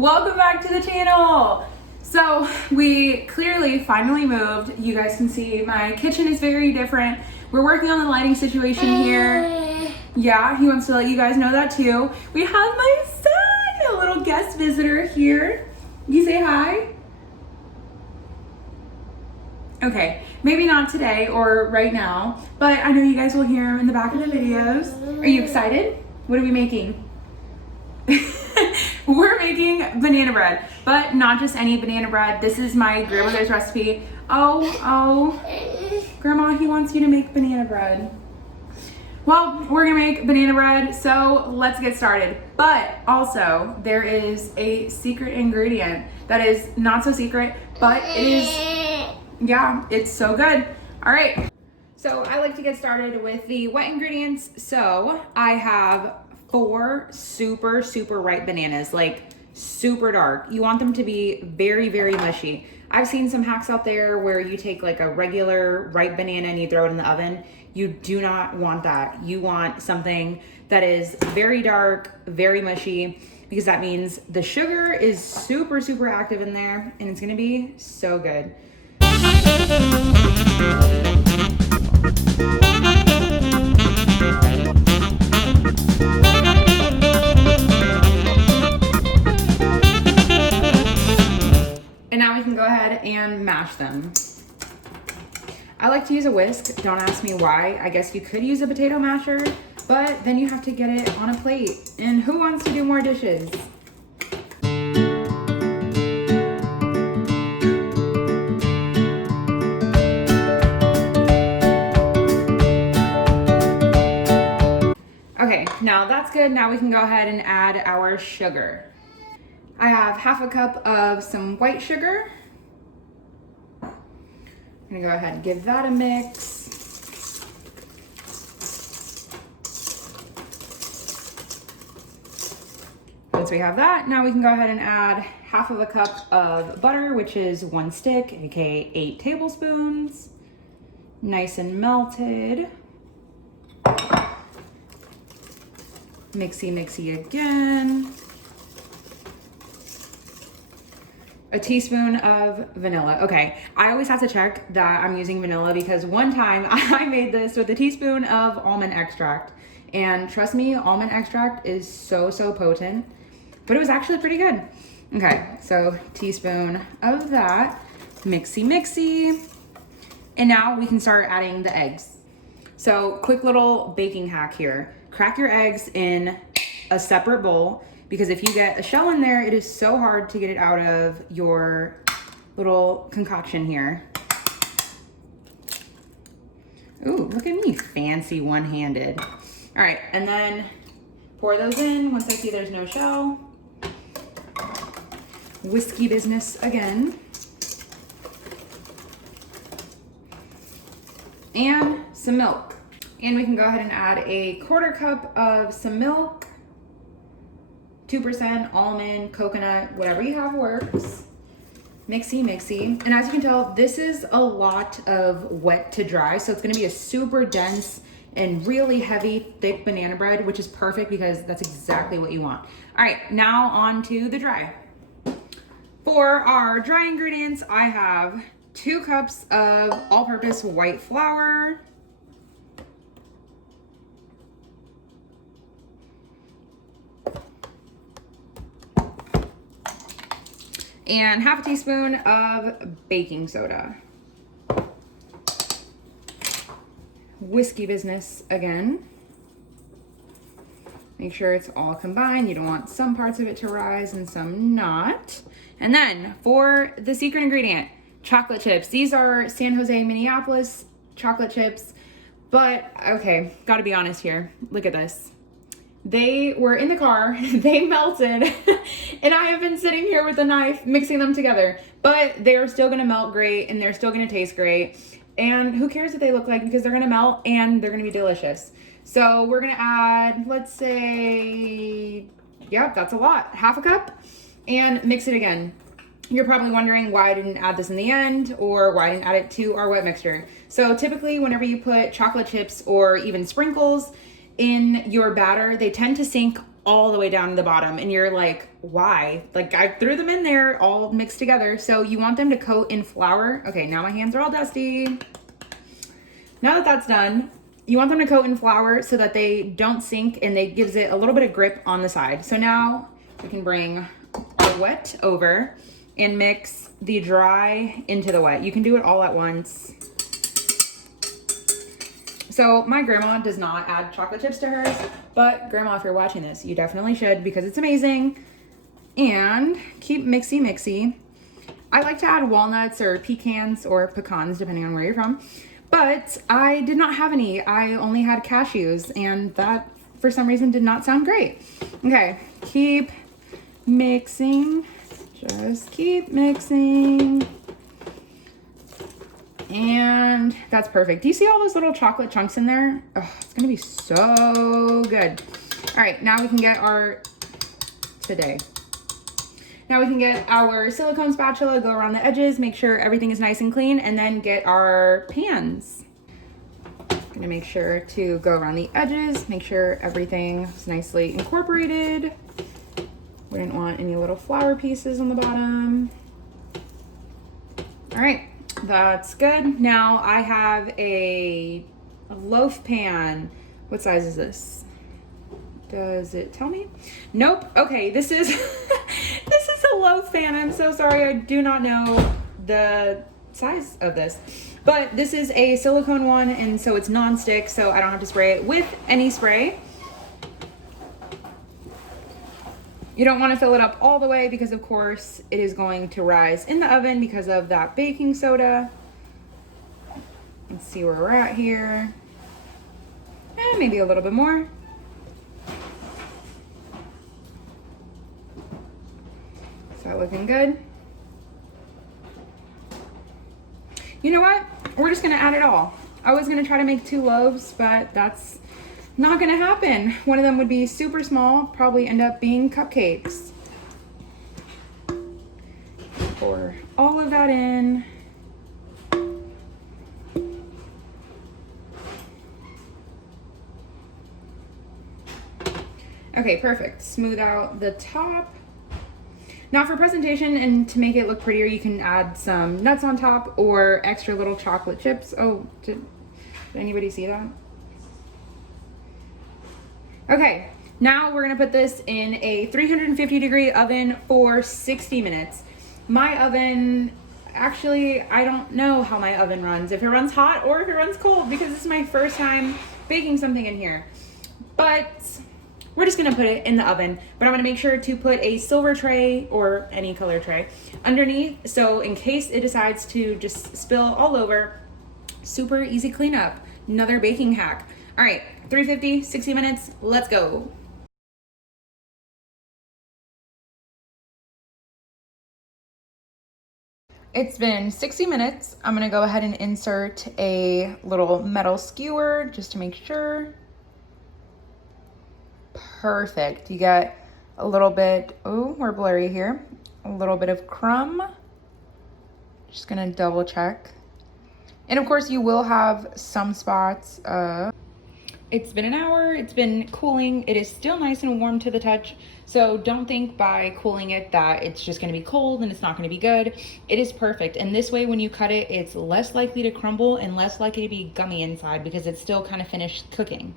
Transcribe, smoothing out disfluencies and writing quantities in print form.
Welcome back to the channel. So we clearly finally moved. You guys can see my kitchen is very different. We're working on the lighting situation here. Yeah, he wants to let you guys know that too. We have my son, a little guest visitor here. You say hi? Okay, maybe not today or right now, but I know you guys will hear him in the back of the videos. Are you excited? What are we making? We're making banana bread, but not just any banana bread. This is my grandmother's recipe. Oh, Grandma, he wants you to make banana bread. Well, we're gonna make banana bread, so let's get started. But also, there is a secret ingredient that is not so secret, but it is, yeah, it's so good. All right, so I like to get started with the wet ingredients. So I have 4 super ripe bananas, like super dark. You want them to be very mushy. I've seen some hacks out there where you take like a regular ripe banana and you throw it in the oven. You do not want that. You want something that is very dark, very mushy, because that means the sugar is super active in there and it's gonna be so good. And now we can go ahead and mash them. I like to use a whisk. Don't ask me why. I guess you could use a potato masher, but then you have to get it on a plate. And who wants to do more dishes? Okay, now that's good. Now we can go ahead and add our sugar. I have half a cup of some white sugar. I'm gonna go ahead and give that a mix. Once we have that, now we can go ahead and add half of a cup of butter, which is 1 stick, aka 8 tablespoons. Nice and melted. Mixy again. A teaspoon of vanilla. Okay, I always have to check that I'm using vanilla because one time I made this with a teaspoon of almond extract. And trust me, almond extract is so potent, but it was actually pretty good. Okay, so teaspoon of that, mixy. And now we can start adding the eggs. So quick little baking hack here. Crack your eggs in a separate bowl, because if you get a shell in there, it is so hard to get it out of your little concoction here. Ooh, look at me, fancy one-handed. All right, and then pour those in once I see there's no shell. Whiskey business again. And some milk. And we can go ahead and add a 1/4 cup of some milk. 2% almond, coconut, whatever you have works. Mixy. And as you can tell, this is a lot of wet to dry, so it's gonna be a super dense and really heavy, thick banana bread, which is perfect because that's exactly what you want. All right, now on to the dry. For our dry ingredients, I have 2 cups of all-purpose white flour. And half a teaspoon of baking soda. Whiskey business again. Make sure it's all combined. You don't want some parts of it to rise and some not. And then for the secret ingredient, chocolate chips. These are San Jose, Minneapolis chocolate chips. But okay, gotta be honest here. Look at this. They were in the car, they melted, and I have been sitting here with a knife mixing them together, but they're still gonna melt great and they're still gonna taste great. And who cares what they look like, because they're gonna melt and they're gonna be delicious. So we're gonna add, let's say, yep, that's a lot, half a cup, and mix it again. You're probably wondering why I didn't add this in the end or why I didn't add it to our wet mixture. So typically whenever you put chocolate chips or even sprinkles in your batter, they tend to sink all the way down to the bottom, and you're like, why? Like, I threw them in there all mixed together. So you want them to coat in flour. Okay, now my hands are all dusty. Now that that's done, you want them to coat in flour so that they don't sink, and they gives it a little bit of grip on the side. So now we can bring our wet over and mix the dry into the wet. You can do it all at once. So my grandma does not add chocolate chips to hers, but grandma, if you're watching this, you definitely should, because it's amazing. And keep mixy. I like to add walnuts or pecans or pecans, depending on where you're from. But I did not have any. I only had cashews, and that, for some reason, did not sound great. Okay, keep mixing. Just keep mixing. And that's perfect. Do you see all those little chocolate chunks in there? Oh, it's gonna be so good. All right, now we can get our silicone spatula, go around the edges, make sure everything is nice and clean, and then get our pans. Gonna make sure to go around the edges, make sure everything is nicely incorporated. Wouldn't want any little flour pieces on the bottom. All right. That's good. Now I have a loaf pan. What size is this? Does it tell me? Nope. Okay, this is this is a loaf pan. I'm so sorry. I do not know the size of this. But this is a silicone one, and so it's non-stick, so I don't have to spray it with any spray. You don't want to fill it up all the way because, of course, it is going to rise in the oven because of that baking soda. Let's see where we're at here. And maybe a little bit more. Is that looking good? You know what? We're just going to add it all. I was going to try to make 2 loaves, but that's not gonna happen. One of them would be super small, probably end up being cupcakes. Pour all of that in. Okay, perfect. Smooth out the top. Now for presentation and to make it look prettier, you can add some nuts on top or extra little chocolate chips. Oh, did anybody see that? Okay, now we're gonna put this in a 350-degree oven for 60 minutes. My oven, actually, I don't know how my oven runs, if it runs hot or if it runs cold, because this is my first time baking something in here. But we're just gonna put it in the oven, but I'm gonna make sure to put a silver tray or any color tray underneath, so in case it decides to just spill all over, super easy cleanup. Another baking hack. All right, 350, 60 minutes, let's go. It's been 60 minutes. I'm gonna go ahead and insert a little metal skewer just to make sure. Perfect. You got a little bit, oh, we're blurry here. A little bit of crumb. Just gonna double check. And of course you will have some spots. It's been an hour, it's been cooling. It is still nice and warm to the touch. So don't think by cooling it that it's just gonna be cold and it's not gonna be good. It is perfect. And this way, when you cut it, it's less likely to crumble and less likely to be gummy inside because it's still kind of finished cooking.